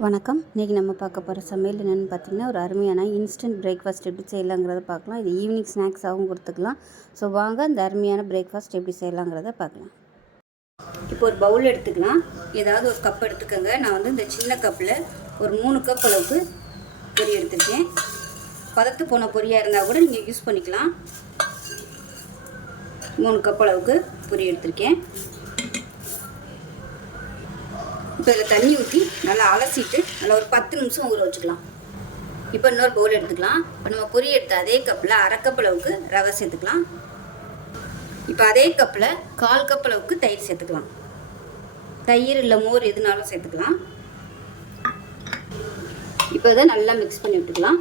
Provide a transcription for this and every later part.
வணக்கம். இன்றைக்கி நம்ம பார்க்க போகிற சமையல் என்னென்னு பார்த்தீங்கன்னா ஒரு அருமையான இன்ஸ்டன்ட் பிரேக்ஃபாஸ்ட் எப்படி செய்யலாங்கிறத பார்க்கலாம். இது ஈவினிங் ஸ்நாக்ஸாகவும் கொடுத்துக்கலாம். ஸோ வாங்க அந்த அருமையான பிரேக்ஃபாஸ்ட் எப்படி செய்யலாங்கிறத பார்க்கலாம். இப்போ ஒரு பவுல் எடுத்துக்கலாம். ஏதாவது ஒரு கப் எடுத்துக்கோங்க. நான் வந்து இந்த சின்ன கப்பில் ஒரு மூணு கப் அளவுக்கு பொரி எடுத்துருக்கேன். பதத்து போன பொரியாக இருந்தால் கூட நீங்கள் யூஸ் பண்ணிக்கலாம். மூணு கப் அளவுக்கு பொரி எடுத்திருக்கேன். இப்போ இதில் தண்ணி ஊற்றி நல்லா அலசிட்டு நல்லா ஒரு பத்து நிமிஷம் ஊற வச்சுக்கலாம். இப்போ இன்னொரு பவுல் எடுத்துக்கலாம். இப்போ நம்ம பொரி எடுத்த அதே கப்பில் அரை கப் அளவுக்கு ரவை சேர்த்துக்கலாம். இப்போ அதே கப்பில் கால் கப் அளவுக்கு தயிர் சேர்த்துக்கலாம். தயிர் இல்லை மோர் எதுனாலும் சேர்த்துக்கலாம். இப்போ இதை நல்லா மிக்ஸ் பண்ணி விட்டுக்கலாம்.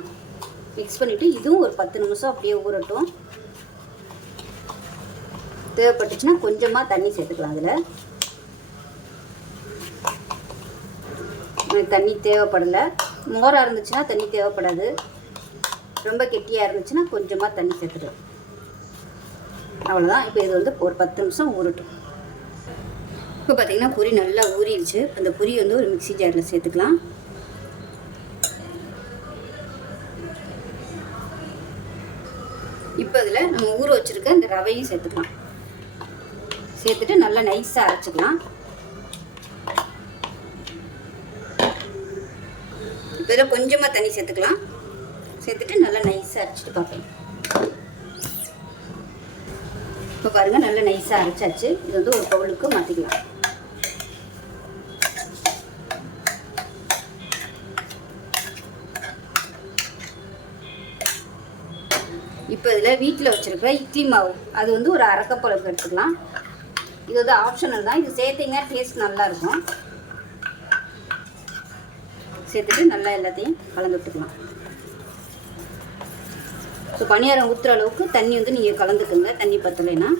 மிக்ஸ் பண்ணிவிட்டு இதுவும் ஒரு பத்து நிமிஷம் அப்படியே ஊறட்டும். தேவைப்பட்டுச்சுன்னா கொஞ்சமாக தண்ணி சேர்த்துக்கலாம் அதில் தண்ணி தேவைப்படலை. மோராக இருந்துச்சுன்னா தண்ணி தேவைப்படாது. ரொம்ப கெட்டியாக இருந்துச்சுன்னா கொஞ்சமாக தண்ணி சேர்த்துக்கலாம் அவ்வளோதான் இப்போ இது வந்து ஒரு பத்து நிமிஷம் ஊறட்டும். இப்போ பார்த்தீங்கன்னா பொரி நல்லா ஊறிடுச்சு. அந்த பொரி வந்து ஒரு மிக்ஸி ஜாரில் சேர்த்துக்கலாம். இப்போ இதில் நம்ம ஊற வச்சுருக்க இந்த ரவையும் சேர்த்துக்கலாம். சேர்த்துட்டு நல்லா நைஸாக அரைச்சிக்கலாம். இப்போ இதில் கொஞ்சமாக தண்ணி சேர்த்துக்கலாம். சேர்த்துட்டு நல்லா நைஸாக அரைச்சிட்டு பார்ப்பேன் இப்போ பாருங்கள் நல்லா நைஸாக அரைச்சாச்சு. இது வந்து ஒரு பவுலுக்கு மாற்றிக்கலாம் இப்போ இதில் வீட்டில் வச்சுருக்கிற இட்லி மாவு அது வந்து ஒரு அரைக்கப்பளவுக்கு எடுத்துக்கலாம். இது வந்து ஆப்ஷனல் தான். இது சேர்த்திங்கன்னா டேஸ்ட் நல்லாயிருக்கும் சேர்த்துட்டு நல்லா எல்லாத்தையும் கலந்து விட்டுக்கலாம். ஸோ பணியாரம் ஊற்றுற அளவுக்கு தண்ணி வந்து நீங்கள் கலந்துக்குங்க. தண்ணி பத்தலைன்னா.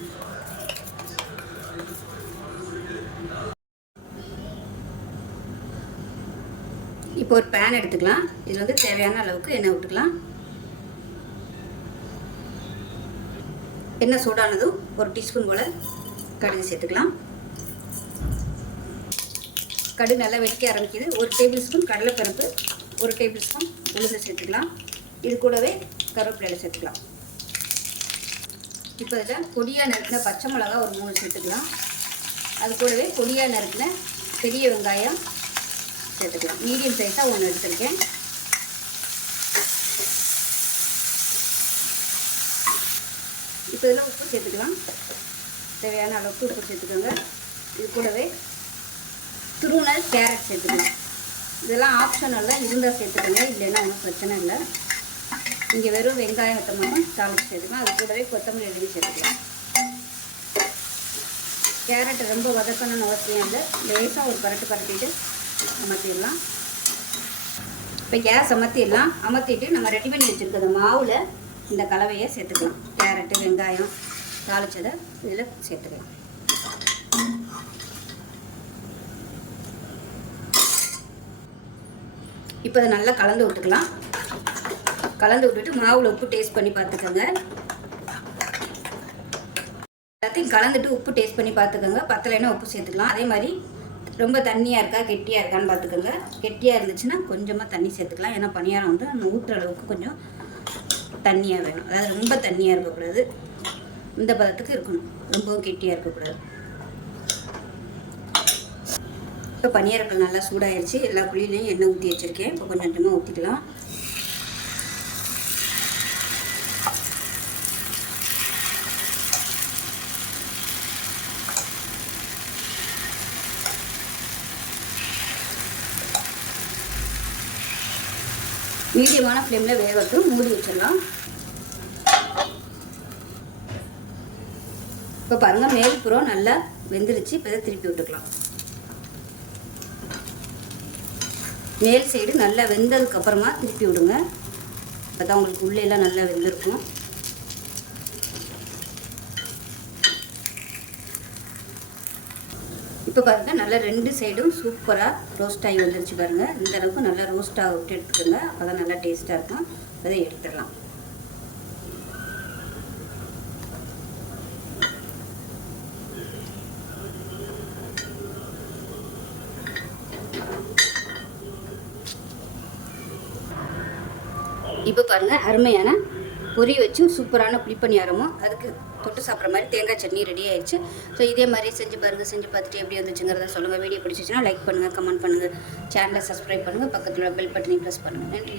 இப்போ ஒரு பேன் எடுத்துக்கலாம். இதில் வந்து தேவையான அளவுக்கு எண்ணெய் விட்டுக்கலாம் எண்ணெய் சூடானதும் ஒரு டீஸ்பூன் போல் கடுகு சேர்த்துக்கலாம். கடுகு நல்லா வெடிக்க ஆரம்பிக்குது. ஒரு டேபிள் ஸ்பூன் கடலைப்பருப்பு ஒரு டேபிள் ஸ்பூன் உளுந்து சேர்த்துக்கலாம். இது கூடவே கருவேப்பிலையில் சேர்த்துக்கலாம். இப்போ இதில் பொடியாக நறுக்கின பச்சை மிளகா ஒரு மூணு சேர்த்துக்கலாம். அது கூடவே பொடியாக நறுக்கின பெரிய வெங்காயம் சேர்த்துக்கலாம். மீடியம் சைஸாக ஒன்று எடுத்துருக்கேன். இப்போ இதில் உப்பு சேர்த்துக்கலாம். தேவையான அளவுக்கு உப்பு சேர்த்துக்கோங்க. இது கூடவே திருநெல் கேரட் சேர்த்துக்கலாம் இதெல்லாம் ஆப்ஷனெல்லாம் இருந்தால் சேர்த்துக்கோங்க. இல்லைன்னா ஒன்றும் பிரச்சனை இல்லை. இங்கே வெறும் வெங்காயம் மட்டும் தாளிச்சு சேர்த்துக்கலாம் அது கூடவே கொத்தமல்லி எழுதி சேர்த்துக்கலாம். கேரட் ரொம்ப வதக்கணும்னு அவசியம் இல்லை. லேசாக ஒரு பரட்டு பரட்டிட்டு அமர்த்திடலாம். இப்போ கேஸ் அமர்த்திடலாம். அமர்த்திட்டு நம்ம ரெடி பண்ணி வச்சுருக்கிற மாவில் இந்த கலவையை சேர்த்துக்கலாம். கேரட்டு வெங்காயம் தாளிச்சதை இதில் சேர்த்துக்கலாம். இப்போ அதை நல்லா கலந்து விட்டுக்கலாம். கலந்து விட்டுட்டு மாவில் உப்பு டேஸ்ட் பண்ணி பார்த்துக்கோங்க. எல்லாத்தையும் கலந்துட்டு உப்பு டேஸ்ட் பண்ணி பார்த்துக்கோங்க. பத்தலைன்னா உப்பு சேர்த்துக்கலாம். அதே மாதிரி ரொம்ப தண்ணியாக இருக்கா கெட்டியாக இருக்கான்னு பார்த்துக்கோங்க. கெட்டியாக இருந்துச்சுன்னா கொஞ்சமாக தண்ணி சேர்த்துக்கலாம். ஏன்னா பணியாரம் வந்து நம்ம ஊற்றுற அளவுக்கு கொஞ்சம் தண்ணியாக வேணும். அதாவது ரொம்ப தண்ணியாக இருக்கக்கூடாது. இந்த பதத்துக்கு இருக்கணும். ரொம்பவும் கெட்டியாக இருக்கக்கூடாது. இப்போ பனியாரங்கள் நல்லா சூடாயிருச்சு. எல்லா குழியிலையும் எண்ணெய் ஊற்றி வச்சுருக்கேன். இப்போ கொஞ்சம் கொஞ்சமாக ஊற்றிக்கலாம் மீடியமான ஃப்ளேமில் வேகட்டும். மூடி வச்சிடலாம். இப்போ பாருங்கள் மேல்புறம் நல்லா வெந்துருச்சு. இப்போ திருப்பி விட்டுக்கலாம். மேல் சைடு நல்லா வெந்ததுக்கப்புறமா திருப்பி விடுங்க. அப்போ தான் உங்களுக்கு உள்ளேலாம் நல்லா வெந்திருக்கும். இப்போ பாருங்கள் நல்லா ரெண்டு சைடும் சூப்பராக ரோஸ்ட் ஆகி வந்துருச்சு பாருங்கள் இந்த அளவுக்கு நல்லா ரோஸ்ட்டாக விட்டு எடுத்துக்கோங்க. அப்போ தான் நல்லா டேஸ்ட்டாக இருக்கும். அதை எடுத்துடலாம். இப்போ பாருங்கள் அருமையான பொரி வச்சு சூப்பரான புளிப்பணியாரமும் அதுக்கு தொட்டு சாப்பிட்ற மாதிரி தேங்காய் சட்னி ரெடி ஆயிடுச்சு. ஸோ இதே மாதிரி செஞ்சு பாருங்கள் செஞ்சு பார்த்துட்டு எப்படி வந்துச்சுங்கிறத சொல்லுங்கள் வீடியோ பிடிச்சிச்சுன்னா லைக் பண்ணுங்கள் கமெண்ட் பண்ணுங்கள் சேனலை சப்ஸ்கிரைப் பண்ணுங்கள் பக்கத்தில் பெல் பட்டனையும் ப்ரெஸ் பண்ணுங்கள் நன்றி.